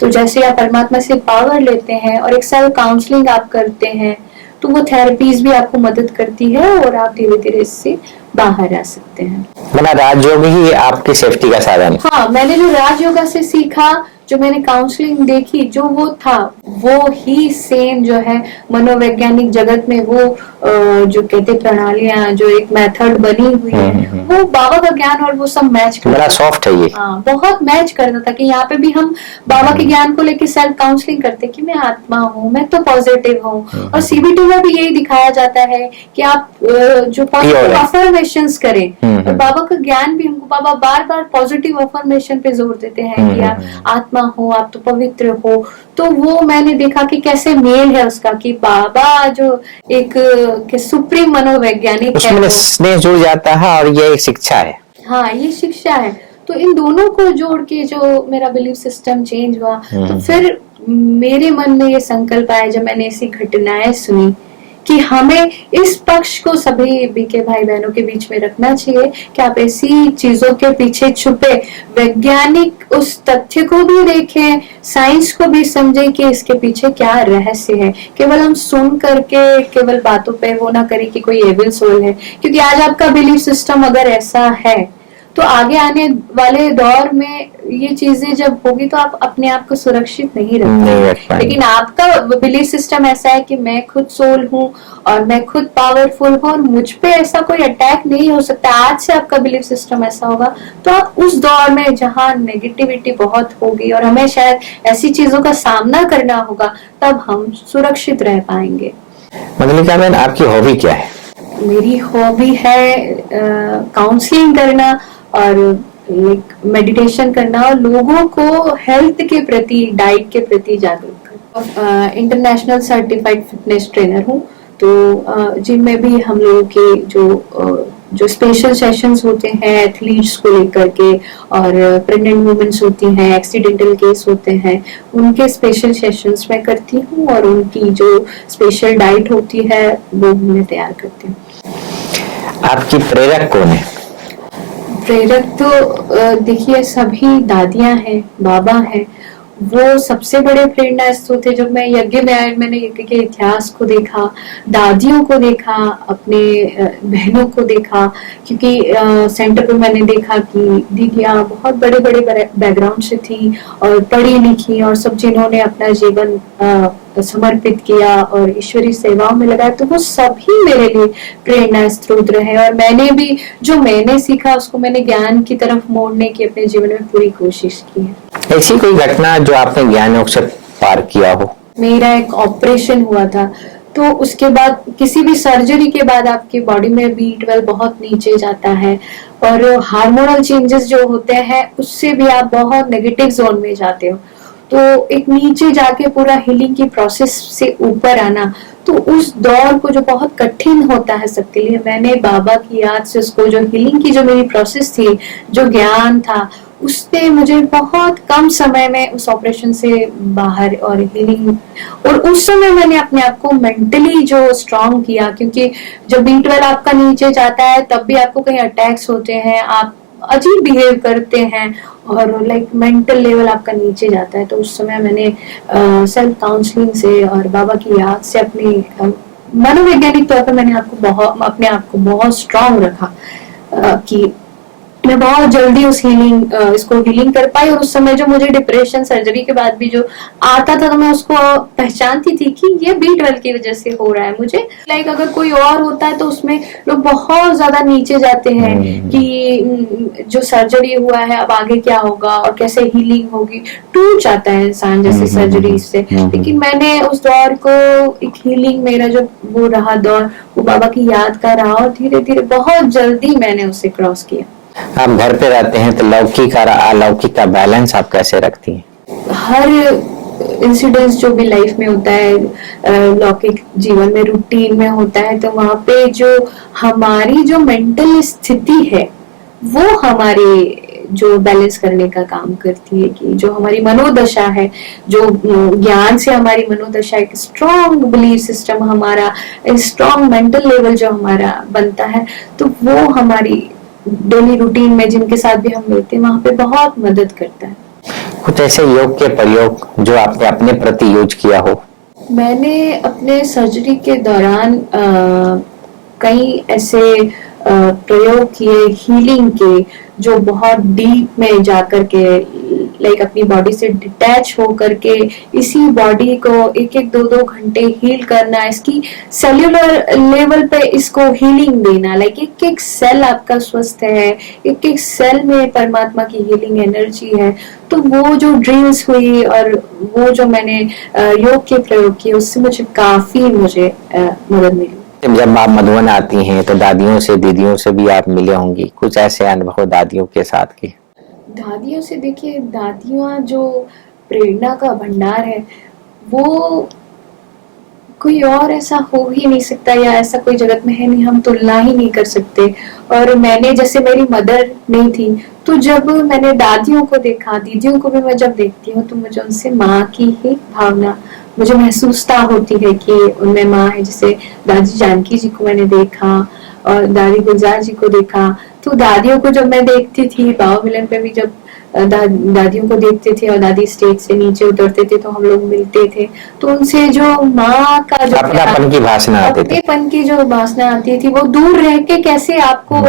तो जैसे आप परमात्मा से पावर लेते हैं और एक सेल्फ काउंसलिंग आप करते हैं, तो वो थेरेपीज भी आपको मदद करती है और आप धीरे धीरे इससे बाहर आ सकते हैं। मतलब राजयोग ही आपकी सेफ्टी का साधन? हाँ, मैंने जो राजयोगा से सीखा, जो मैंने काउंसलिंग देखी, जो वो था वो ही सेम जो है मनोवैज्ञानिक जगत में वो जो कहते प्रणालियां, जो एक मेथड बनी हुई है, वो बाबा का ज्ञान और वो सब मैच करता, बड़ा सॉफ्ट है ये। हाँ, बहुत मैच करता था कि यहाँ पे भी हम बाबा के ज्ञान को लेके सेल्फ काउंसलिंग करते कि मैं आत्मा हूँ, मैं तो पॉजिटिव हूँ, और सीबीटी में भी यही दिखाया जाता है कि आप जो पॉजिटिव अफर्मेशंस करें, और बाबा का ज्ञान भी हमको, बाबा बार बार पॉजिटिव अफर्मेशन पे जोर देते हैं कि आप आत्मा हो, आप तो पवित्र हो। तो वो मैंने देखा कि कैसे मेल है उसका, कि बाबा जो एक सुप्रीम मनोवैज्ञानिक है, उसमें स्नेह जुड़ जाता है, और ये एक शिक्षा है। हाँ, ये शिक्षा है। तो इन दोनों को जोड़ के जो मेरा बिलीफ सिस्टम चेंज हुआ, तो फिर मेरे मन में ये संकल्प आया जब मैंने ऐसी घटनाएं सुनी कि हमें इस पक्ष को सभी बीके भाई बहनों के बीच में रखना चाहिए कि आप ऐसी चीजों के पीछे छुपे वैज्ञानिक उस तथ्य को भी देखें, साइंस को भी समझें कि इसके पीछे क्या रहस्य है। केवल हम सुन करके केवल बातों पे वो ना करें कि कोई एविल सोल है, क्योंकि आज आपका बिलीफ सिस्टम अगर ऐसा है तो आगे आने वाले दौर में ये चीजें जब होगी तो आप अपने आप को सुरक्षित नहीं रखते। लेकिन आपका बिलीफ सिस्टम ऐसा है कि मैं खुद सोल हूँ और मैं खुद पावरफुल हूँ और मुझ पे ऐसा कोई अटैक नहीं हो सकता। आज से आपका बिलीफ सिस्टम ऐसा होगा तो आप उस दौर में जहाँ नेगेटिविटी बहुत होगी और हमें शायद ऐसी चीजों का सामना करना होगा, तब हम सुरक्षित रह पाएंगे। मधुलिका मैम, आपकी हॉबी क्या है? मेरी हॉबी है काउंसलिंग करना और मेडिटेशन करना और लोगों को हेल्थ के प्रति, डाइट के प्रति जागरूक करना। इंटरनेशनल सर्टिफाइड फिटनेस ट्रेनर हूँ, तो जिम में भी हम लोगों के जो स्पेशल सेशंस होते हैं एथलीट्स को लेकर के, और प्रेग्नेंट वुमेन्स होती हैं, एक्सीडेंटल केस होते हैं, उनके स्पेशल सेशंस मैं करती हूँ और उनकी जो स्पेशल डाइट होती है वो मैं तैयार करती हूँ। आपकी प्रेरक कौन है? प्रेरक तो देखिए सभी दादियां हैं, बाबा हैं, वो सबसे बड़े प्रेरणा स्रोत है। जब मैं यज्ञ में आई, मैंने यज्ञ के इतिहास को देखा, दादियों को देखा, अपने बहनों को देखा, क्योंकि सेंटर पे मैंने देखा कि दीदियां बहुत बड़े बड़े बैकग्राउंड से थी और पढ़ी लिखी और सब जिन्होंने अपना जीवन समर्पित किया और ईश्वरीय सेवाओं में लगाया, तो वो सभी मेरे लिए प्रेरणा स्रोत रहे। और मैंने भी जो मैंने सीखा उसको मैंने ज्ञान की तरफ मोड़ने की अपने जीवन में पूरी कोशिश की है। ऐसी कोई घटना जो आपने ज्ञान योग से पार किया हो? मेरा एक ऑपरेशन हुआ था, तो उसके बाद किसी भी सर्जरी के बाद आपकी बॉडी में B12 बहुत नीचे जाता है और हार्मोनल चेंजेस जो होते हैं उससे भी आप बहुत नेगेटिव जोन में जाते हो। तो एक नीचे जाके पूरा हीलिंग की प्रोसेस से ऊपर आना, तो उस दौर को जो बहुत कठिन होता है सबके लिए, मैंने बाबा की याद से उसको, जो हीलिंग की जो मेरी प्रोसेस थी, जो ज्ञान था, उसने मुझे बहुत कम समय में उस ऑपरेशन से बाहर और हीलिंग, और उस समय मैंने अपने आप को मेंटली जो स्ट्रांग किया, क्योंकि जब B12 आपका नीचे जाता है तब भी आपको कहीं अटैक्स होते हैं, आप अजीब बिहेव करते हैं और लाइक मेंटल लेवल आपका नीचे जाता है। तो उस समय मैंने सेल्फ काउंसलिंग से और बाबा की याद से अपनी मनोवैज्ञानिक तौर पर मैंने अपने आप को बहुत स्ट्रांग रखा, कि मैं बहुत जल्दी उस इसको हीलिंग कर पाई। और उस समय जो मुझे डिप्रेशन सर्जरी के बाद भी जो आता था, तो मैं उसको पहचानती थी कि ये B12 की वजह से हो रहा है मुझे। लाइक अगर कोई और होता है तो उसमें लोग बहुत ज्यादा नीचे जाते हैं कि जो सर्जरी हुआ है अब आगे क्या होगा और कैसे हीलिंग होगी, टूट जाता है इंसान जैसे सर्जरी से। लेकिन मैंने उस दौर को, एक हीलिंग मेरा जो वो रहा दौर, वो बाबा की याद का रहा, और धीरे धीरे बहुत जल्दी मैंने उसे क्रॉस किया। आप घर पे रहते हैं तो लौकिक और अलौकिक का बैलेंस आप कैसे रखती हैं? हर इंसिडेंस जो भी लाइफ में होता है, लौकिक जीवन में रूटीन में होता है, तो वहां पे जो हमारी जो मेंटल स्थिति है वो हमारी जो बैलेंस करने का काम करती है, कि जो हमारी मनोदशा है, जो ज्ञान से हमारी मनोदशा, एक स्ट्रॉन्ग बिलीफ सिस्टम हमारा, स्ट्रॉन्ग मेंटल लेवल जो हमारा बनता है, तो वो हमारी डेली रूटीन में जिनके साथ भी हम मिलते हैं वहां पे बहुत मदद करता है। कुछ ऐसे योग के प्रयोग जो आपने अपने प्रति यूज किया हो? मैंने अपने सर्जरी के दौरान कई ऐसे प्रयोग किए हीलिंग के, जो बहुत डीप में जाकर के, लाइक अपनी बॉडी से डिटैच हो करके इसी बॉडी को एक एक दो दो घंटे हील करना, इसकी सेल्यूलर लेवल पे इसको हीलिंग देना, लाइक एक एक सेल आपका स्वस्थ है, एक एक सेल में परमात्मा की हीलिंग एनर्जी है। तो वो जो ड्रीम्स हुई और वो जो मैंने योग के प्रयोग किए, उससे मुझे काफी मदद मिली। जब आप मधुबन आती हैं तो दादियों से, दीदियों से भी आप मिले होंगी, कुछ ऐसे अनुभव दादियों के साथ के? दादियों से, देखिए, दादियाँ जो प्रेरणा का भंडार है, वो कोई और ऐसा हो ही नहीं सकता, या ऐसा कोई जगत में है नहीं, हम तुलना ही नहीं कर सकते। और मैंने, जैसे मेरी मदर नहीं थी, तो जब मैंने दादियों को देखा, दीदियों को भी मैं जब देखती हूँ, तो मुझे उनसे माँ की ही भावना मुझे महसूसता होती है कि उनमें माँ है। जैसे दादी जानकी जी को मैंने देखा और दादी गुलजार जी को देखा, तो दादियों को जब मैं देखती थी, बाबा मिलन पे भी जब दादियों को देखते थे और दादी स्टेज से नीचे उतरते थे तो हम लोग मिलते थे, तो उनसे जो माँ का जो अपनापन की भाषण आती थी, अपनेपन की जो भाषण आती थी, वो दूर रह के कैसे आपको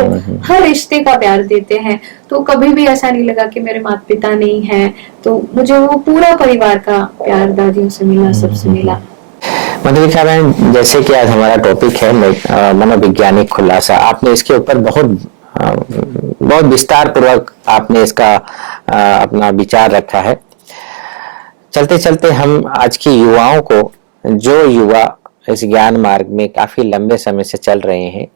हर रिश्ते का प्यार देते हैं। तो कभी भी ऐसा नहीं लगा कि मेरे माता पिता नहीं है, तो मुझे वो पूरा परिवार का प्यार दादियों से मिला, सबसे मिला। मधुलिका बहन, जैसे कि आज हमारा टॉपिक है मनोवैज्ञानिक खुलासा, आपने इसके ऊपर बहुत विस्तार पूर्वक आपने इसका अपना विचार रखा है। चलते चलते हम आज की युवाओं को, जो युवा इस ज्ञान मार्ग में काफी लंबे समय से चल रहे हैं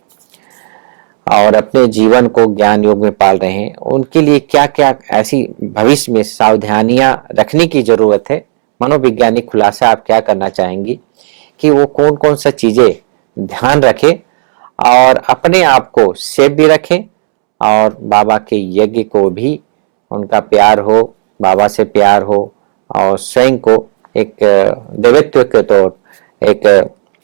और अपने जीवन को ज्ञान योग में पाल रहे हैं, उनके लिए क्या क्या ऐसी भविष्य में सावधानियां रखने की जरूरत है? मनोवैज्ञानिक खुलासा आप क्या करना चाहेंगी कि वो कौन कौन सा चीजें ध्यान रखें और अपने आप को सेफ भी रखें और बाबा के यज्ञ को भी उनका प्यार हो, बाबा से प्यार हो और स्वयं को एक देवत्व के तौर, एक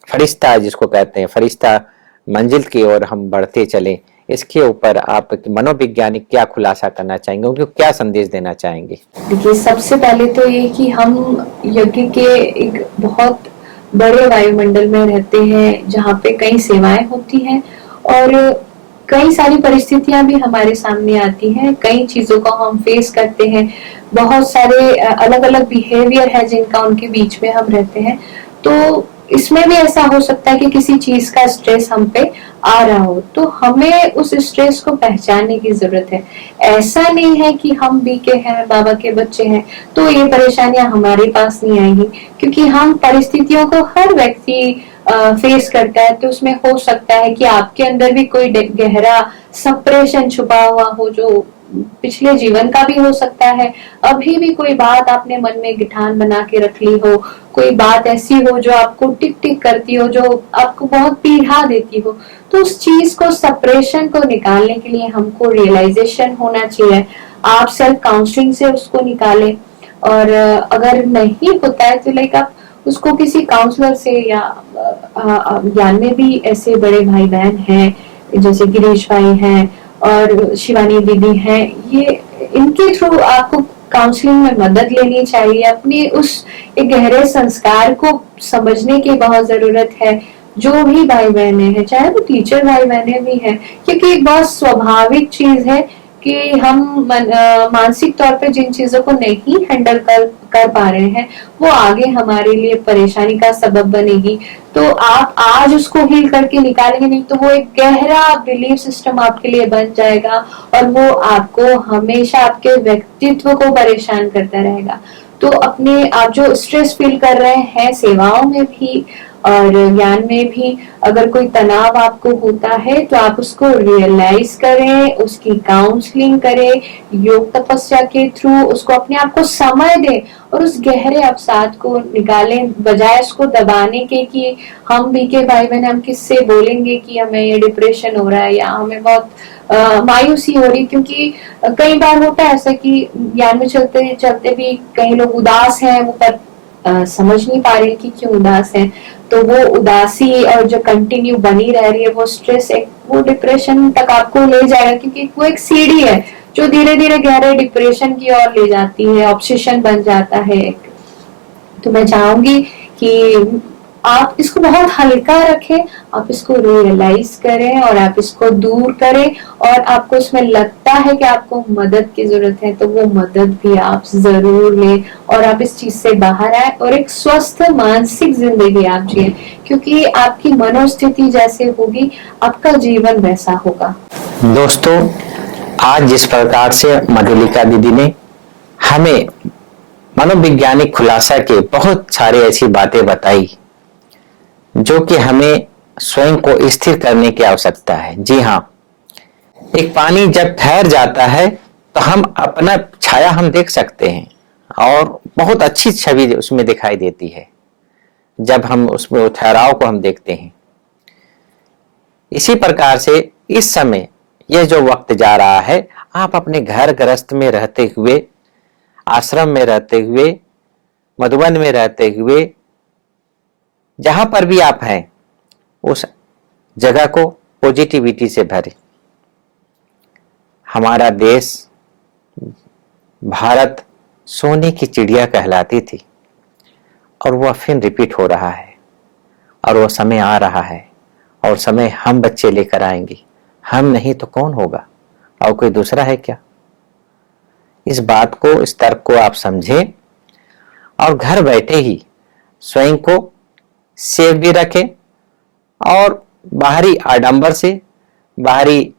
फरिश्ता जिसको कहते हैं, फरिश्ता मंजिल की ओर हम बढ़ते चलें। इसके ऊपर आप मनोवैज्ञानिक क्या खुलासा करना चाहेंगे, उनको क्या संदेश देना चाहेंगे? देखिए, सबसे पहले तो ये कि हम यज्ञ के एक बहुत बड़े वायुमंडल में रहते हैं, जहाँ पे कई सेवाएं होती हैं और कई सारी परिस्थितियां भी हमारे सामने आती हैं, कई चीजों को हम फेस करते हैं, बहुत सारे अलग अलग बिहेवियर है जिनका उनके बीच में हम रहते हैं। तो इसमें भी ऐसा हो सकता है कि किसी चीज का स्ट्रेस हम पे आ रहा हो, तो हमें उस स्ट्रेस को पहचानने की जरूरत है। ऐसा नहीं है कि हम बी के हैं, बाबा के बच्चे हैं, तो ये परेशानियां हमारे पास नहीं आएंगी, क्योंकि हम परिस्थितियों को हर व्यक्ति फेस करता है। तो उसमें हो सकता है कि आपके अंदर भी कोई गहरा सप्रेशन छुपा हुआ हो, जो पिछले जीवन का भी हो सकता है, अभी भी कोई बात आपने मन में गिठान बना के रख ली हो, कोई बात ऐसी हो जो आपको टिक टिक करती हो, जो आपको बहुत पीड़ा देती हो, तो उस चीज को, सेपरेशन को निकालने के लिए हमको रियलाइजेशन होना चाहिए। आप सेल्फ काउंसलिंग से उसको निकालें, और अगर नहीं होता है तो लाइक आप उसको किसी काउंसलर से, या ज्ञान में भी ऐसे बड़े भाई बहन हैं जैसे गिरीश भाई हैं और शिवानी दीदी हैं, ये इनके थ्रू आपको काउंसलिंग में मदद लेनी चाहिए। अपनी उस एक गहरे संस्कार को समझने की बहुत जरूरत है। जो भी भाई बहने हैं, चाहे वो टीचर भाई बहने भी हैं, क्योंकि एक बहुत स्वाभाविक चीज है कि हम मानसिक तौर पे जिन चीजों को नहीं हैंडल कर पा रहे हैं, वो आगे हमारे लिए परेशानी का सबब बनेगी। तो आप आज उसको हील करके निकालेंगे नहीं, तो वो एक गहरा बिलीफ सिस्टम आपके लिए बन जाएगा, और वो आपको हमेशा आपके व्यक्तित्व को परेशान करता रहेगा। तो अपने आप जो स्ट्रेस फील कर रहे हैं सेवाओं में भी और ज्ञान में भी, अगर कोई तनाव आपको होता है तो आप उसको रियलाइज करें, उसकी काउंसलिंग करें, योग तपस्या के थ्रू उसको अपने आप को समय दें और उस गहरे अवसाद को निकालें, बजाय उसको दबाने के कि हम भी के भाई बहन हम किससे बोलेंगे कि हमें ये डिप्रेशन हो रहा है या हमें बहुत मायूसी हो रही। क्योंकि कई बार होता है ऐसा कि ज्ञान में चलते चलते भी कई लोग उदास हैं, वो पर समझ नहीं पा रहे कि क्यों उदास है, तो वो उदासी और जो कंटिन्यू बनी रह रही है, वो स्ट्रेस एक वो डिप्रेशन तक आपको ले जाएगा, क्योंकि वो एक सीढ़ी है जो धीरे धीरे गहरे डिप्रेशन की ओर ले जाती है, ऑब्सेशन बन जाता है। तो मैं चाहूंगी कि आप इसको बहुत हल्का रखें, आप इसको रियलाइज करें और आप इसको दूर करें, और आपको इसमें लगता है कि आपको मदद की जरूरत है तो वो मदद भी आप जरूर लें, और आप इस चीज से बाहर आए और एक स्वस्थ मानसिक जिंदगी आप जिए, क्योंकि आपकी मनोस्थिति जैसे होगी आपका जीवन वैसा होगा। दोस्तों, आज जिस प्रकार से मधुलिका दीदी ने हमें मनोवैज्ञानिक खुलासा के बहुत सारे ऐसी बातें बताई जो कि हमें स्वयं को स्थिर करने की आवश्यकता है। जी हाँ, एक पानी जब ठहर जाता है तो हम अपना छाया हम देख सकते हैं और बहुत अच्छी छवि उसमें दिखाई देती है जब हम उसमें ठहराव को हम देखते हैं। इसी प्रकार से इस समय यह जो वक्त जा रहा है, आप अपने घर गृहस्थ में रहते हुए, आश्रम में रहते हुए, मधुबन में रहते हुए, जहां पर भी आप हैं, उस जगह को पॉजिटिविटी से भरें। हमारा देश भारत सोने की चिड़िया कहलाती थी और वह फिर रिपीट हो रहा है, और वह समय आ रहा है, और समय हम बच्चे लेकर आएंगे। हम नहीं तो कौन होगा, और कोई दूसरा है क्या? इस बात को, इस तर्क को आप समझें और घर बैठे ही स्वयं को सेफ भी रखें और बाहरी आडंबर से, बाहरी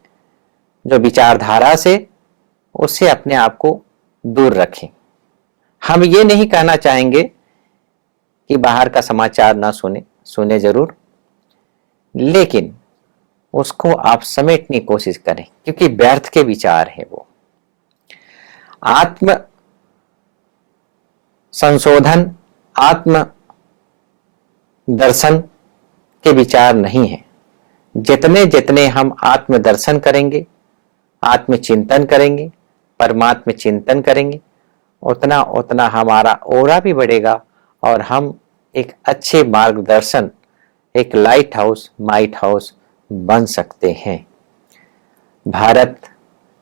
जो विचारधारा से, उससे अपने आप को दूर रखें। हम ये नहीं कहना चाहेंगे कि बाहर का समाचार ना सुने जरूर, लेकिन उसको आप समेटने की कोशिश करें, क्योंकि व्यर्थ के विचार है वो। आत्म संशोधन, आत्म दर्शन के विचार नहीं है। जितने जितने हम आत्म दर्शन करेंगे, आत्मचिंतन करेंगे, परमात्म चिंतन करेंगे, उतना उतना हमारा ओरा भी बढ़ेगा और हम एक अच्छे मार्गदर्शन, एक लाइट हाउस, माइट हाउस बन सकते हैं। भारत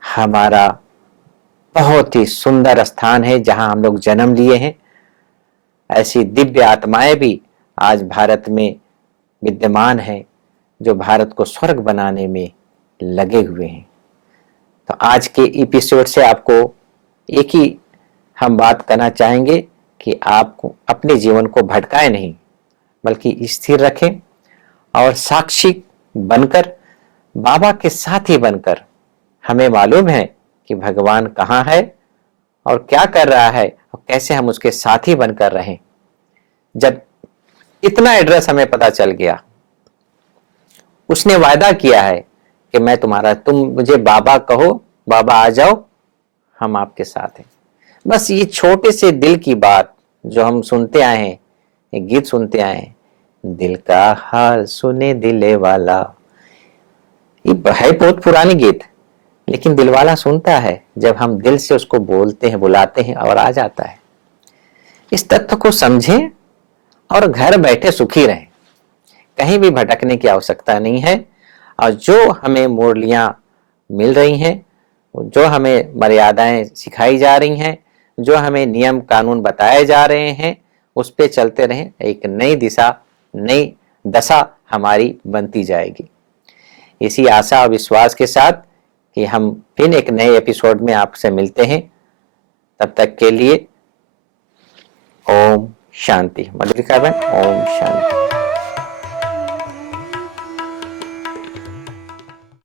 हमारा बहुत ही सुंदर स्थान है जहां हम लोग जन्म लिए हैं। ऐसी दिव्य आत्माएं भी आज भारत में विद्यमान हैं जो भारत को स्वर्ग बनाने में लगे हुए हैं। तो आज के एपिसोड से आपको एक ही हम बात करना चाहेंगे कि आपको अपने जीवन को भटकाए नहीं, बल्कि स्थिर रखें और साक्षी बनकर, बाबा के साथी बनकर, हमें मालूम है कि भगवान कहाँ है और क्या कर रहा है और कैसे हम उसके साथी बनकर रहें। जब इतना एड्रेस हमें पता चल गया, उसने वायदा किया है कि मैं तुम्हारा, तुम मुझे बाबा कहो, बाबा आ जाओ हम आपके साथ हैं। बस ये छोटे से दिल की बात जो हम सुनते आए हैं, ये गीत सुनते आए हैं, दिल का हाल सुने दिले वाला, ये है बहुत पुरानी गीत, लेकिन दिलवाला सुनता है जब हम दिल से उसको बोलते हैं, बुलाते हैं और आ जाता है। इस तथ्य को समझें और घर बैठे सुखी रहें, कहीं भी भटकने की आवश्यकता नहीं है। और जो हमें मुरलियां मिल रही हैं, जो हमें मर्यादाएं सिखाई जा रही हैं, जो हमें नियम कानून बताए जा रहे हैं, उस पे चलते रहें। एक नई दिशा, नई दशा हमारी बनती जाएगी। इसी आशा और विश्वास के साथ कि हम फिर एक नए एपिसोड में आपसे मिलते हैं, तब तक के लिए ओम शांति। मधुरिका बहन, ओम शांति।